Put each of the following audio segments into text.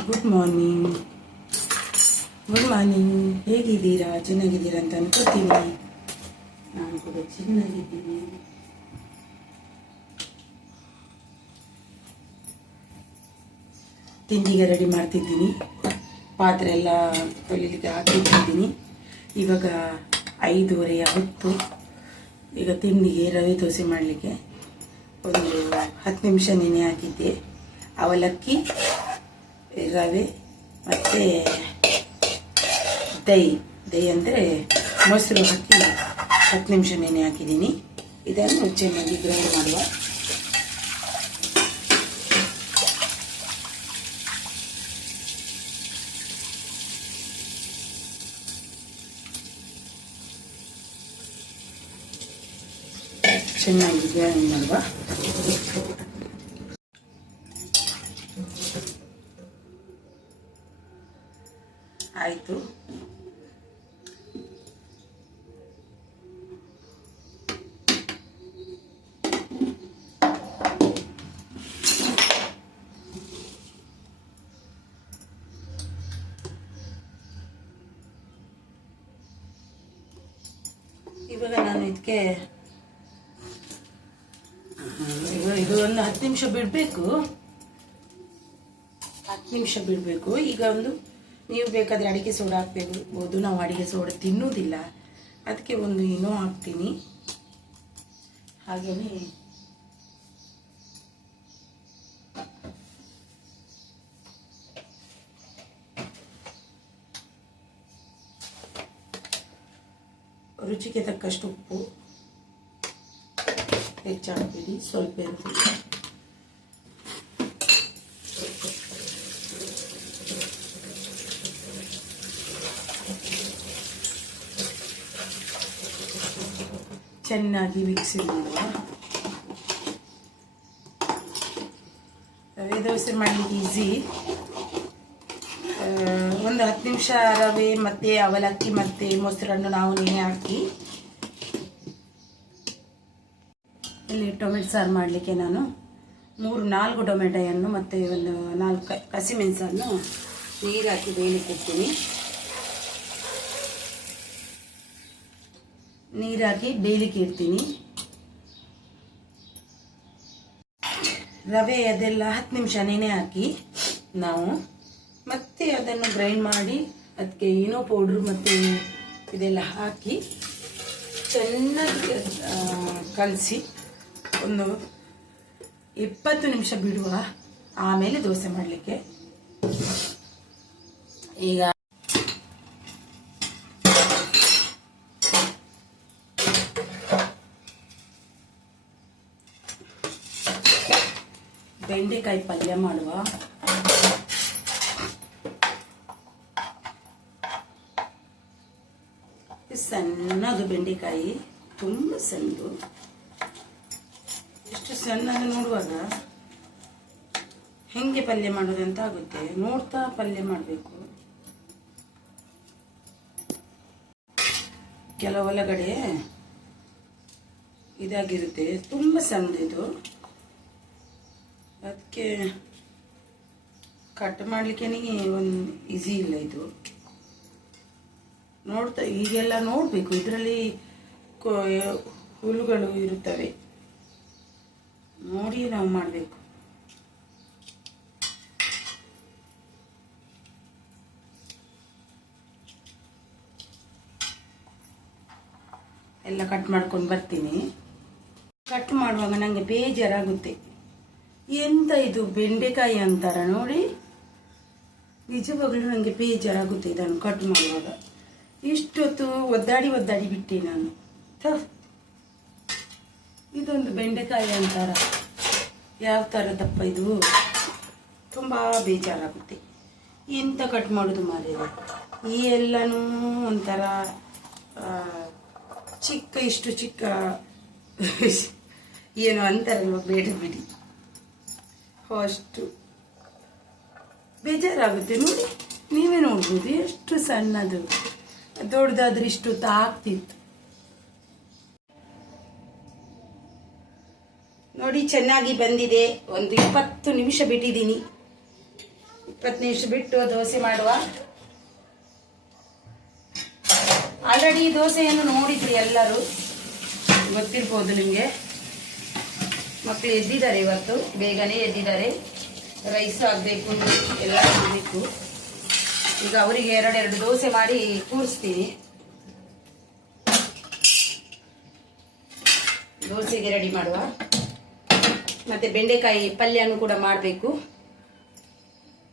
Good morning. Good morning. ಹೇಗಿದ್ದೀರಾ? ಚೆನ್ನಾಗಿದ್ದೀರಾ ಅಂತ ಅನ್ಕೋತೀನಿ. ನಾನು ಕೂಡ ಚೆನ್ನಾಗಿದ್ದೀನಿ. ತಿಂಡಿಗೆ ರೆಡಿ ಮಾಡ್ತಿದ್ದೀನಿ. ಪಾತ್ರೆ ಎಲ್ಲ ತೊಳಿಲಿಕ್ಕೆ ಹಾಕಿಟ್ಟಿದ್ದೀನಿ. ಇವಾಗ 5:30 ಹೊತ್ತು. ಈಗ ತಿಂಡಿಗೆ ರವೆ ದೋಸೆ ಮಾಡಲಿಕ್ಕೆ ಒಂದು 10 ನಿಮಿಷ ನೆನೆ ಹಾಕಿದ್ದೆ. ಅವಲಕ್ಕಿ, ರವೆ ಮತ್ತು ದಹಿ ಅಂದರೆ ಮೊಸರು ಹಾಕಿ 10 ನಿಮಿಷ ನೆನೆ ಹಾಕಿದ್ದೀನಿ. ಇದನ್ನು ಚೆನ್ನಾಗಿ ಗ್ರೈಂಡ್ ಮಾಡುವ. ಚೆನ್ನಾಗಿ ಗ್ರೈಂಡ್ ಮಾಡುವ. ಆಯಿತು. ಇವಾಗ ನಾನು ಇದಕ್ಕೆ ಇದು ಒಂದು 10 ನಿಮಿಷ ಬಿಡಬೇಕು. 10 ನಿಮಿಷ ಬಿಡಬೇಕು. ಈಗ ನೀವು ಬೇಕಾದರೆ ಅಡಿಗೆ ಸೋಡಾ ಹಾಕ್ಬೋದು. ನಾವು ಅಡಿಗೆ ಸೋಡಾ ತಿನ್ನುವುದಿಲ್ಲ, ಅದಕ್ಕೆ ಒಂದು ಇನ್ನೂ ಹಾಕ್ತೀನಿ. ಹಾಗೆಯೇ ರುಚಿಗೆ ತಕ್ಕಷ್ಟು ಉಪ್ಪು ಹೆಚ್ಚಾಕ್ಬಿಡಿ, ಸ್ವಲ್ಪ ಇರ್ತದೆ. ಚೆನ್ನಾಗಿ ಮಿಕ್ಸಿ ಮಾಡುವ. ರವೆ ದೋಸೆ ಮಾಡಲಿಕ್ಕೆ ಈಸಿ. ಒಂದು 10 ನಿಮಿಷ ರವೆ ಮತ್ತು ಅವಲಕ್ಕಿ ಮತ್ತು ಮೊಸರನ್ನು ನಾವು ನೆನೆ ಹಾಕಿ, ಇಲ್ಲಿ ಟೊಮೆಟೊ ಸಾರು ಮಾಡಲಿಕ್ಕೆ ನಾನು 3-4 ಟೊಮೆಟೊಯನ್ನು ಮತ್ತು ಒಂದು 4 ಹಸಿಮೆಣಸನ್ನು ನೀರು ಹಾಕಿ ಬೇಯಲಿಕ್ಕೆ ಇಡ್ತೀನಿ. ನೀರು ಹಾಕಿ ಬೇಯಲಿಕ್ಕೆ ಇಡ್ತೀನಿ. ರವೆ ಅದೆಲ್ಲ 10 ನಿಮಿಷ ನೆನೆ ಹಾಕಿ ನಾವು ಮತ್ತೆ ಅದನ್ನು ಗ್ರೈಂಡ್ ಮಾಡಿ ಅದಕ್ಕೆ ಏನೋ ಪೌಡ್ರು ಮತ್ತು ಇದೆಲ್ಲ ಹಾಕಿ ಚೆನ್ನಾಗಿ ಕಲಸಿ ಒಂದು 20 ನಿಮಿಷ ಬಿಡುವ. ಆಮೇಲೆ ದೋಸೆ ಮಾಡಲಿಕ್ಕೆ. ಈಗ ಬೆಂಡೆಕಾಯಿ ಪಲ್ಯ ಮಾಡುವ. ಸಣ್ಣದು ಬೆಂಡೆಕಾಯಿ, ತುಂಬ ಸಣ್ಣದು. ಇಷ್ಟು ಸಣ್ಣದು ನೋಡುವಾಗ ಹೆಂಗೆ ಪಲ್ಯ ಮಾಡೋದಂತ ಆಗುತ್ತೆ. ನೋಡ್ತಾ ಪಲ್ಯ ಮಾಡಬೇಕು. ಕೆಲವೊಳಗಡೆ ಇದಾಗಿರುತ್ತೆ, ತುಂಬ ಸಣ್ಣದಿದು. ಅದಕ್ಕೆ ಕಟ್ ಮಾಡಲಿಕ್ಕೆ ಒಂದು ಈಸಿ ಇಲ್ಲ ಇದು. ನೋಡ್ತಾ ಈಗೆಲ್ಲ ನೋಡಬೇಕು, ಇದರಲ್ಲಿ ಹುಳುಗಳು ಇರುತ್ತವೆ, ನೋಡಿ ನಾವು ಮಾಡಬೇಕು. ಎಲ್ಲ ಕಟ್ ಮಾಡ್ಕೊಂಡು ಬರ್ತೀನಿ. ಕಟ್ ಮಾಡುವಾಗ ನನಗೆ ಬೇಜಾರಾಗುತ್ತೆ. ಎಂತ ಇದು ಬೆಂಡೆಕಾಯಿ ಅಂತಾರ ನೋಡಿ, ನಿಜವಾಗ್ಲೂ ನನಗೆ ಬೇಜಾರಾಗುತ್ತೆ ಇದನ್ನು ಕಟ್ ಮಾಡುವಾಗ. ಇಷ್ಟೊತ್ತು ಒದ್ದಾಡಿ ಬಿಟ್ಟೆ ನಾನು. ಇದೊಂದು ಬೆಂಡೆಕಾಯಿ ಅಂತಾರ, ಯಾವ ಥರದಪ್ಪ ಇದು? ತುಂಬ ಬೇಜಾರಾಗುತ್ತೆ. ಎಂತ ಕಟ್ ಮಾಡೋದು ಮಾರಿದೆ. ಈ ಎಲ್ಲನೂ ಒಂಥರ ಇಷ್ಟು ಚಿಕ್ಕ ಏನು ಅಂತಾರಲ್ವ, ಬೇಡ ಬಿಡಿ. ಅಷ್ಟು ಬೇಜಾರಾಗುತ್ತೆ ನೋಡಿ. ನೀವೇ ನೋಡ್ಬೋದು ಎಷ್ಟು ಸಣ್ಣದು. ದೊಡ್ಡದಾದ್ರೆ ಇಷ್ಟು ಆಗ್ತಿತ್ತು ನೋಡಿ. ಚೆನ್ನಾಗಿ ಬಂದಿದೆ. ಒಂದು 20 ನಿಮಿಷ ಬಿಟ್ಟಿದ್ದೀನಿ. 20 ನಿಮಿಷ ಬಿಟ್ಟು ದೋಸೆ ಮಾಡುವ. ಆಲ್ರೆಡಿ ದೋಸೆಯನ್ನು ನೋಡಿದ್ರಿ ಎಲ್ಲರೂ, ಗೊತ್ತಿರ್ಬೋದು ನಿಮಗೆ. ಮಕ್ಕಳು ಎದ್ದಿದ್ದಾರೆ, ಇವತ್ತು ಬೇಗನೆ ಎದ್ದಿದ್ದಾರೆ. ರೈಸ್ ಆಗಬೇಕು, ಎಲ್ಲ ಆಗಬೇಕು. ಈಗ ಅವರಿಗೆ ಎರಡೆರಡು ದೋಸೆ ಮಾಡಿ ಕೂರಿಸ್ತೀನಿ. ದೋಸೆಗೆ ರೆಡಿ ಮಾಡುವ. ಮತ್ತೆ ಬೆಂಡೆಕಾಯಿ ಪಲ್ಯನೂ ಕೂಡ ಮಾಡಬೇಕು.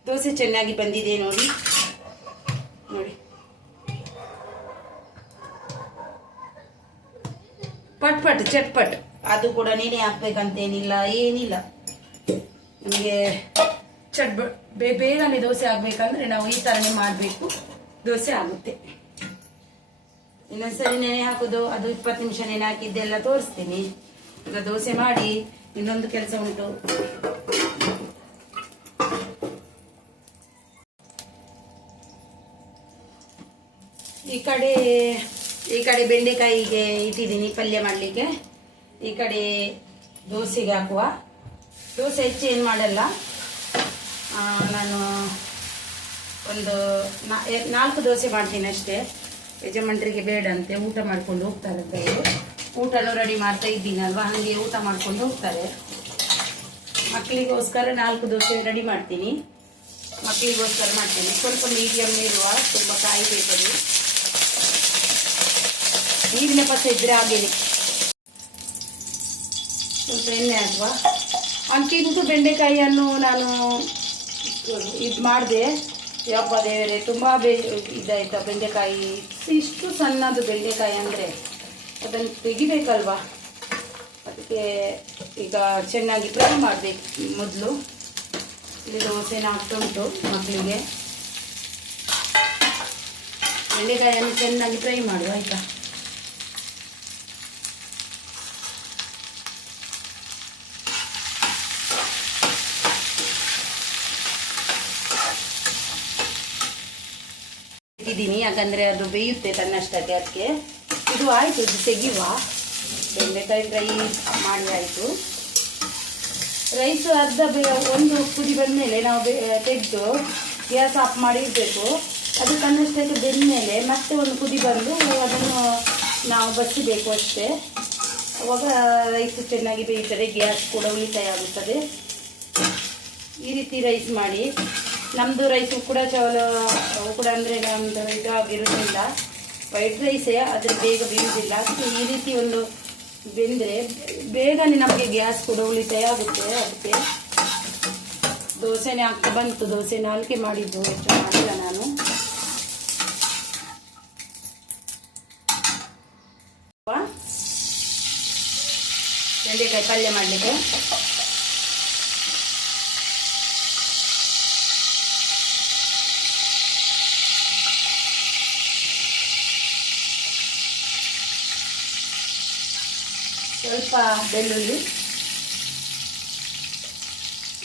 ದೋಸೆ ಚೆನ್ನಾಗಿ ಬಂದಿದೆ ನೋಡಿ. ಪಟ್ ಪಟ್ ಚಟ್ಪಟ್. ಅದು ಕೂಡ ನೀನೇ ಹಾಕ್ಬೇಕಂತೇನಿಲ್ಲ, ಏನಿಲ್ಲ. ನಮಗೆ ಬೇಗನೆ ದೋಸೆ ಆಗ್ಬೇಕಂದ್ರೆ ನಾವು ಈ ತರನೇ ಮಾಡಬೇಕು, ದೋಸೆ ಆಗುತ್ತೆ. ಇನ್ನೊಂದ್ಸರಿ ನೆನೆ ಹಾಕೋದು, ಅದು 20 ನಿಮಿಷ ನೆನೆ ಹಾಕಿದ್ದೆಲ್ಲ ತೋರಿಸ್ತೀನಿ. ಈಗ ದೋಸೆ ಮಾಡಿ ಇನ್ನೊಂದು ಕೆಲಸ ಉಂಟು. ಈ ಕಡೆ ಬೆಂಡೆಕಾಯಿಗೆ ಇಟ್ಟಿದ್ದೀನಿ ಪಲ್ಯ ಮಾಡಲಿಕ್ಕೆ. ಈ ಕಡೆ ದೋಸೆಗೆ ಹಾಕುವ. ದೋಸೆ ಹೆಚ್ಚು ಏನು ಮಾಡಲ್ಲ, ನಾನು ಒಂದು 4 ದೋಸೆ ಮಾಡ್ತೀನಿ ಅಷ್ಟೇ. ಯಜಮಾನರಿಗೆ ಬೇಡ ಅಂತೆ, ಊಟ ಮಾಡ್ಕೊಂಡು ಹೋಗ್ತಾರೆ. ಊಟನೂ ರೆಡಿ ಮಾಡ್ತಾ ಇದ್ದೀನಲ್ವಾ, ಹಾಗೆ ಊಟ ಮಾಡ್ಕೊಂಡು ಹೋಗ್ತಾರೆ. ಮಕ್ಕಳಿಗೋಸ್ಕರ 4 ದೋಸೆ ರೆಡಿ ಮಾಡ್ತೀನಿ. ಮಕ್ಕಳಿಗೋಸ್ಕರ ಮಾಡ್ತೀನಿ. ಸ್ವಲ್ಪ ಮೀಡಿಯಂ ಇರುವ, ತುಂಬ ಕಾಯಿ ಬೇಕದು. ನೀರಿನ ಪಸ ಇದ್ರೆ ಆಗೇನೆ. ಸ್ವಲ್ಪ ಎಣ್ಣೆ ಹಾಕುವ. ಅಂಕಿಂಟು ಬೆಂಡೆಕಾಯಿಯನ್ನು ನಾನು ಇದು ಮಾಡಿದೆ. ಯಪ್ಪ ದೇವರೇ, ತುಂಬ ಇದಾಯ್ತಾ ಬೆಂಡೆಕಾಯಿ. ಇಷ್ಟು ಸಣ್ಣದು ಬೆಂಡೆಕಾಯಿ ಅಂದರೆ ಅದನ್ನು ತೆಗಿಬೇಕಲ್ವಾ, ಅದಕ್ಕೆ ಈಗ ಚೆನ್ನಾಗಿ ಫ್ರೈ ಮಾಡಬೇಕು ಮೊದಲು. ಇಲ್ಲಿ ದೋಸೆನ ಹಾಕ್ತುಂಟು ಮಕ್ಕಳಿಗೆ. ಬೆಂಡೆಕಾಯಿಯನ್ನು ಚೆನ್ನಾಗಿ ಫ್ರೈ ಮಾಡುವ ಆಯಿತಾ. ಇದ್ದೀನಿ, ಯಾಕಂದರೆ ಅದು ಬೇಯುತ್ತೆ ತನ್ನಷ್ಟಕ್ಕೆ. ಅದಕ್ಕೆ ಇದು ಆಯಿತು, ಇದು ತೆಗಿಯುವ. ಬೆಂಡೆಕಾಯಿ ಫ್ರೈ ಮಾಡಿ ಆಯಿತು. ರೈಸು ಅರ್ಧ ಒಂದು ಕುದಿ ಬಂದಮೇಲೆ ನಾವು ತೆಗೆದು ಗ್ಯಾಸ್ ಆಫ್ ಮಾಡಿ ಇಡಬೇಕು. ಅದು ತನ್ನಷ್ಟಕ್ಕೆ ಬೆಂದಮೇಲೆ ಮತ್ತೆ ಒಂದು ಕುದಿ ಬಂದು ಅದನ್ನು ನಾವು ಬಸಿಬೇಕು ಅಷ್ಟೇ. ಅವಾಗ ರೈಸು ಚೆನ್ನಾಗಿ ಬೇಯುತ್ತದೆ, ಗ್ಯಾಸ್ ಕೂಡ ಉಳಿತಾಯ ಆಗುತ್ತದೆ. ಈ ರೀತಿ ರೈಸ್ ಮಾಡಿ. ನಮ್ಮದು ರೈಸು ಕೂಡ ಕೂಡ ಅಂದರೆ ನಮ್ಮದು ಇದಾಗಿರೋದಿಲ್ಲ, ವೈಟ್ ರೈಸೇ, ಆದರೆ ಬೇಗ ಬೇಯುವುದಿಲ್ಲ. ಈ ರೀತಿ ಒಂದು ಬೆಂದರೆ ಬೇಗನೆ ನಮಗೆ ಗ್ಯಾಸ್ ಕೂಡ ಉಳಿತಾಯ ಆಗುತ್ತೆ. ಅದಕ್ಕೆ ದೋಸೆನೇ ಆಗ್ತಾ ಬಂತು. ದೋಸೆ 4 ಮಾಡಿದ್ದು, ಹೆಚ್ಚು ಮಾಡಿಲ್ಲ ನಾನು. ಬೆಂಡೆಕಾಯಿ ಪಲ್ಯ ಮಾಡಲಿಕ್ಕೆ ಸ್ವಲ್ಪ ಬೆಳ್ಳುಳ್ಳಿ.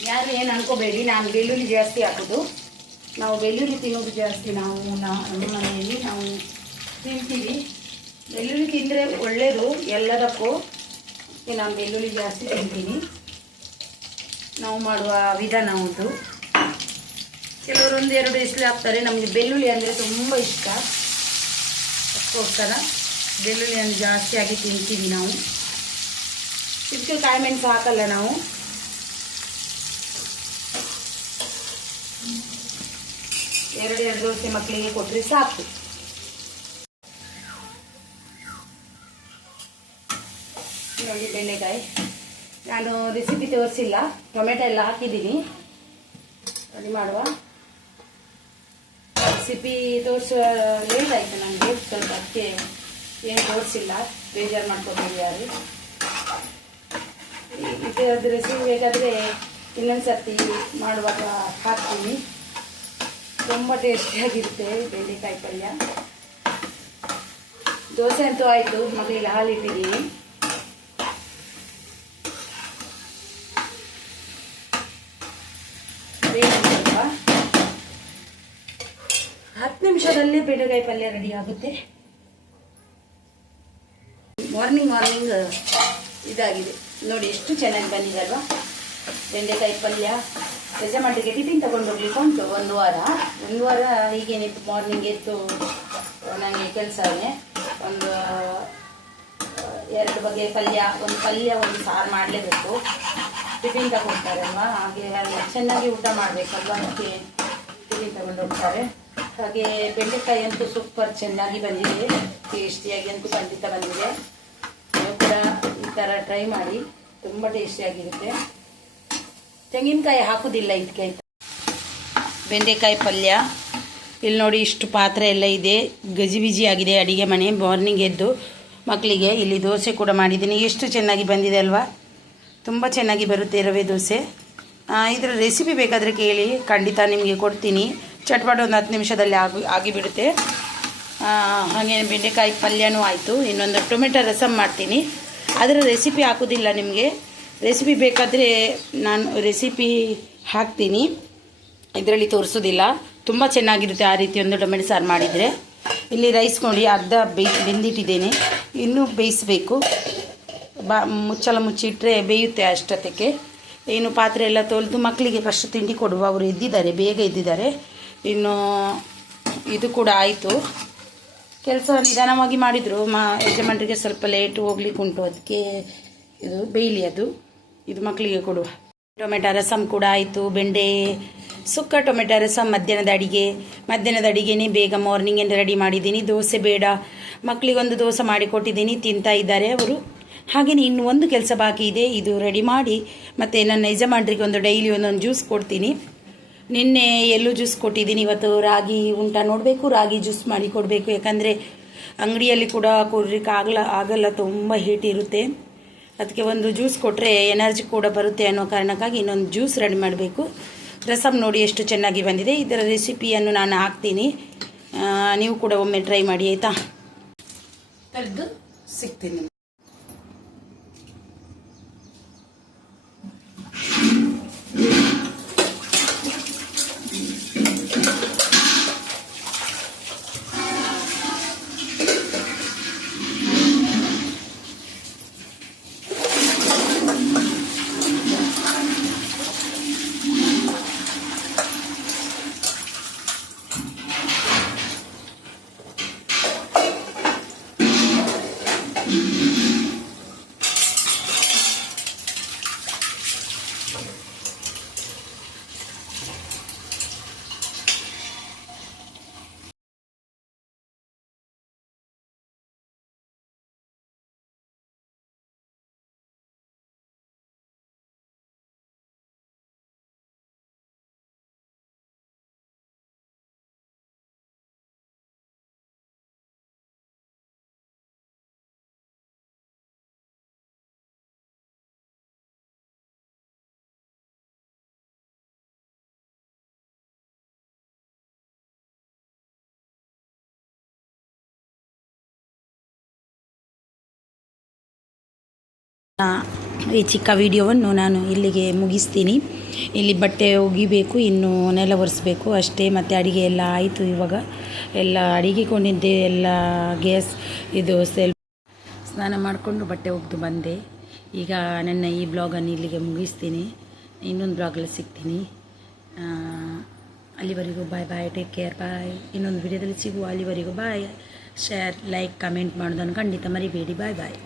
ಯಾರು ಏನು ಅನ್ಕೋಬೇಡಿ, ನಾನು ಬೆಳ್ಳುಳ್ಳಿ ಜಾಸ್ತಿ ಹಾಕೋದು. ನಾವು ಬೆಳ್ಳುಳ್ಳಿ ತಿನ್ನೋದು ಜಾಸ್ತಿ. ನಮ್ಮ ಮನೆಯಲ್ಲಿ ನಾವು ತಿಂತೀವಿ. ಬೆಳ್ಳುಳ್ಳಿ ತಿಂದರೆ ಒಳ್ಳೆಯದು ಎಲ್ಲದಕ್ಕೂ. ನಾನು ಬೆಳ್ಳುಳ್ಳಿ ಜಾಸ್ತಿ ತಿಂತೀನಿ. ನಾವು ಮಾಡುವ ವಿಧಾನ ಒಂದು. ಕೆಲವರು 1-2 ಇಸ್ಲಿ ಹಾಕ್ತಾರೆ. ನಮಗೆ ಬೆಳ್ಳುಳ್ಳಿ ಅಂದರೆ ತುಂಬ ಇಷ್ಟ, ಅದಕ್ಕೋಸ್ಕರ ಬೆಳ್ಳುಳ್ಳಿಯನ್ನು ಜಾಸ್ತಿ ಆಗಿ ತಿಂತೀವಿ ನಾವು. ಇದಕ್ಕೆ ಕಾಯಿ ಮೆಣಸು ಹಾಕಲ್ಲ ನಾವು. ಎರಡು ದೋಸೆ ಮಕ್ಕಳಿಗೆ ಕೊಟ್ಟರೆ ಸಾಕು. ನೋಡಿ ಬೆಂಡೆಕಾಯಿ ನಾನು ರೆಸಿಪಿ ತೋರಿಸಿಲ್ಲ, ಟೊಮೆಟೊ ಎಲ್ಲ ಹಾಕಿದ್ದೀನಿ. ರೆಡಿ ಮಾಡುವ. ರೆಸಿಪಿ ತೋರಿಸುವ ಲೇಟ್ ಆಯಿತು ನನಗೆ ಸ್ವಲ್ಪ, ಅದಕ್ಕೆ ಏನು ತೋರಿಸಿಲ್ಲ, ಬೇಜಾರು ಮಾಡ್ಕೊಬೇಡಿ ಯಾರು. ಇದು ರೆಸಿಪಿ ಬೇಕಾದರೆ ಇನ್ನೊಂದು ಸರ್ತಿ ಮಾಡುವಾಗ ಹಾಕ್ತೀನಿ. ತುಂಬ ಟೇಸ್ಟಿಯಾಗಿರುತ್ತೆ ಬೆಂಡೆಕಾಯಿ ಪಲ್ಯ. ದೋಸೆ ಅಂತೂ ಆಯಿತು, ಮಕ್ಕಳಿಗೆ ಹಾಲಿಟ್ಟಿದ್ದೀನಿ. ಬೇಗ 10 ನಿಮಿಷದಲ್ಲಿ ಬೆಂಡೆಕಾಯಿ ಪಲ್ಯ ರೆಡಿ ಆಗುತ್ತೆ. ಮಾರ್ನಿಂಗ್ ಇದಾಗಿದೆ ನೋಡಿ, ಎಷ್ಟು ಚೆನ್ನಾಗಿ ಬಂದಿದೆ ಅಲ್ವಾ ಬೆಂಡೆಕಾಯಿ ಪಲ್ಯ. ಯಜಮಾನ್ರಿಗೆ ಟಿಫಿನ್ ತಗೊಂಡು ಹೋಗ್ಲಿಕ್ಕೆ ಉಂಟು ಒಂದು ವಾರ ಹೀಗೇನಿತ್ತು. ಮಾರ್ನಿಂಗ್ ಎದ್ದು ನನಗೆ ಕೆಲಸನೇ ಒಂದು 2 ಬಗೆಯ ಪಲ್ಯ ಒಂದು ಸಾರು ಮಾಡಲೇಬೇಕು. ಟಿಫಿನ್ ತಗೊಳ್ತಾರಲ್ವ, ಹಾಗೆ ಚೆನ್ನಾಗಿ ಊಟ ಮಾಡಬೇಕಲ್ವ, ಅದಕ್ಕೆ ಟಿಫಿನ್ ತಗೊಂಡು ಹೋಗ್ತಾರೆ. ಹಾಗೆ ಬೆಂಡೆಕಾಯಿ ಅಂತೂ ಸೂಪರ್ ಚೆನ್ನಾಗಿ ಬಂದಿದೆ, ಟೇಸ್ಟಿಯಾಗಿ ಅಂತೂ ಖಂಡಿತ ಬಂದಿದೆ. ನೀವು ಕೂಡ ಈ ಥರ ಟ್ರೈ ಮಾಡಿ, ತುಂಬ ಟೇಸ್ಟಿಯಾಗಿರುತ್ತೆ. ತೆಂಗಿನಕಾಯಿ ಹಾಕೋದಿಲ್ಲ ಇದಕ್ಕೆ ಆಯ್ತಾ. ಬೆಂಡೆಕಾಯಿ ಪಲ್ಯ ಇಲ್ಲಿ ನೋಡಿ, ಇಷ್ಟು ಪಾತ್ರೆ ಎಲ್ಲ ಇದೆ, ಗಜಿಬಿಜಿ ಆಗಿದೆ ಅಡಿಗೆ ಮನೆ. ಮಾರ್ನಿಂಗ್ ಎದ್ದು ಮಕ್ಕಳಿಗೆ ಇಲ್ಲಿ ದೋಸೆ ಕೂಡ ಮಾಡಿದ್ದೀನಿ. ಎಷ್ಟು ಚೆನ್ನಾಗಿ ಬಂದಿದೆ ಅಲ್ವಾ, ತುಂಬ ಚೆನ್ನಾಗಿ ಬರುತ್ತೆ ರವೆ ದೋಸೆ. ಇದರ ರೆಸಿಪಿ ಬೇಕಾದರೆ ಕೇಳಿ, ಖಂಡಿತ ನಿಮಗೆ ಕೊಡ್ತೀನಿ. ಚಟ್ಪಟ ಒಂದು 10 ನಿಮಿಷದಲ್ಲಿ ಆಗಿಬಿಡುತ್ತೆ. ಹಾಗೆ ಬೆಂಡೆಕಾಯಿ ಪಲ್ಯನೂ ಆಯಿತು. ಇನ್ನೊಂದು ಟೊಮೆಟೊ ರಸಮ್ ಮಾಡ್ತೀನಿ, ಅದರ ರೆಸಿಪಿ ಹಾಕೋದಿಲ್ಲ. ನಿಮಗೆ ರೆಸಿಪಿ ಬೇಕಾದರೆ ನಾನು ರೆಸಿಪಿ ಹಾಕ್ತೀನಿ, ಇದರಲ್ಲಿ ತೋರಿಸೋದಿಲ್ಲ. ತುಂಬ ಚೆನ್ನಾಗಿರುತ್ತೆ ಆ ರೀತಿ ಒಂದು ಟೊಮೆಟೊ ಸಾರು ಮಾಡಿದರೆ. ಇಲ್ಲಿ ರೈಸ್ ನೋಡಿ ಅರ್ಧ ಬೆಂದಿಟ್ಟಿದ್ದೇನೆ, ಇನ್ನೂ ಬೇಯಿಸಬೇಕು. ಮುಚ್ಚಳ ಮುಚ್ಚಿಟ್ರೆ ಬೇಯುತ್ತೆ ಅಷ್ಟೊತ್ತಿಗೆ. ಇನ್ನು ಪಾತ್ರೆ ಎಲ್ಲ ತೊಳೆದು ಮಕ್ಕಳಿಗೆ ಫಸ್ಟ್ ತಿಂಡಿ ಕೊಡುವ. ಅವರು ಎದ್ದಿದ್ದಾರೆ, ಬೇಗ ಎದ್ದಿದ್ದಾರೆ. ಇನ್ನು ಇದು ಕೂಡ ಆಯಿತು. ಕೆಲಸ ನಿಧಾನವಾಗಿ ಮಾಡಿದರು. ಯಜಮಾನರಿಗೆ ಸ್ವಲ್ಪ ಲೇಟ್ ಹೋಗ್ಲಿಕ್ಕೆ ಉಂಟು, ಅದಕ್ಕೆ ಇದು ಬೇಯಲಿ ಇದು ಮಕ್ಕಳಿಗೆ ಕೊಡುವ. ಟೊಮೆಟೊ ರಸಮ್ ಕೂಡ ಆಯಿತು. ಬೆಂಡೆ ಸುಕ್ಕ ಟೊಮೆಟೊ ರಸಮ್ ಮಧ್ಯಾಹ್ನದ ಅಡಿಗೆನೇ ಬೇಗ ಮಾರ್ನಿಂಗ್ ರೆಡಿ ಮಾಡಿದ್ದೀನಿ. ದೋಸೆ ಬೇಡ, ಮಕ್ಕಳಿಗೊಂದು ದೋಸೆ ಮಾಡಿಕೊಟ್ಟಿದ್ದೀನಿ, ತಿಂತಾ ಇದ್ದಾರೆ ಅವರು. ಹಾಗೆಯೇ ಇನ್ನು ಒಂದು ಕೆಲಸ ಬಾಕಿ ಇದೆ, ಇದು ರೆಡಿ ಮಾಡಿ ಮತ್ತು ನನ್ನ ಯಜಮಾನರಿಗೆ ಒಂದು ಡೈಲಿ ಒಂದೊಂದು ಜ್ಯೂಸ್ ಕೊಡ್ತೀನಿ. ನಿನ್ನೆ ಎಲ್ಲೂ ಜ್ಯೂಸ್ ಕೊಟ್ಟಿದ್ದೀನಿ, ಇವತ್ತು ರಾಗಿ ಉಂಟ ನೋಡಬೇಕು, ರಾಗಿ ಜ್ಯೂಸ್ ಮಾಡಿ ಕೊಡಬೇಕು. ಯಾಕಂದರೆ ಅಂಗಡಿಯಲ್ಲಿ ಕೂಡ ಕೊಡ್ಲಿಕ್ಕೆ ಆಗಲ್ಲ, ತುಂಬ ಹೀಟ್ ಇರುತ್ತೆ. ಅದಕ್ಕೆ ಒಂದು ಜ್ಯೂಸ್ ಕೊಟ್ಟರೆ ಎನರ್ಜಿ ಕೂಡ ಬರುತ್ತೆ ಅನ್ನೋ ಕಾರಣಕ್ಕಾಗಿ ಇನ್ನೊಂದು ಜ್ಯೂಸ್ ರೆಡಿ ಮಾಡಬೇಕು. ರಸಮ್ ನೋಡಿ ಎಷ್ಟು ಚೆನ್ನಾಗಿ ಬಂದಿದೆ. ಇದರ ರೆಸಿಪಿಯನ್ನು ನಾನು ಹಾಕ್ತೀನಿ, ನೀವು ಕೂಡ ಒಮ್ಮೆ ಟ್ರೈ ಮಾಡಿ ಆಯಿತಾ. ಕರೆದು ಸಿಗ್ತೀನಿ. ಈ ಚಿಕ್ಕ ವಿಡಿಯೋವನ್ನು ನಾನು ಇಲ್ಲಿಗೆ ಮುಗಿಸ್ತೀನಿ. ಇಲ್ಲಿ ಬಟ್ಟೆ ಒಗಿಬೇಕು, ಇನ್ನು ನೆಲ ಒರೆಸ್ಬೇಕು ಅಷ್ಟೇ. ಮತ್ತು ಅಡುಗೆ ಎಲ್ಲ ಆಯಿತು. ಇವಾಗ ಎಲ್ಲ ಅಡುಗೆ ಕೊಂಡಿದ್ದೆ, ಎಲ್ಲ ಗ್ಯಾಸ್ ಇದು ಸ್ನಾನ ಮಾಡಿಕೊಂಡು ಬಟ್ಟೆ ಒಗೆದು ಬಂದೆ. ಈಗ ನನ್ನ ಈ ಬ್ಲಾಗನ್ನು ಇಲ್ಲಿಗೆ ಮುಗಿಸ್ತೀನಿ. ಇನ್ನೊಂದು ಬ್ಲಾಗಲ್ಲಿ ಸಿಗ್ತೀನಿ. ಅಲ್ಲಿವರೆಗೂ ಬಾಯ್ ಬಾಯ್, ಟೇಕ್ ಕೇರ್, ಬಾಯ್. ಇನ್ನೊಂದು ವಿಡಿಯೋದಲ್ಲಿ ಸಿಗುವ. ಅಲ್ಲಿವರೆಗೂ ಬಾಯ್. ಶೇರ್, ಲೈಕ್, ಕಮೆಂಟ್ ಮಾಡೋದನ್ನು ಖಂಡಿತ ಮರಿಬೇಡಿ. ಬಾಯ್ ಬಾಯ್.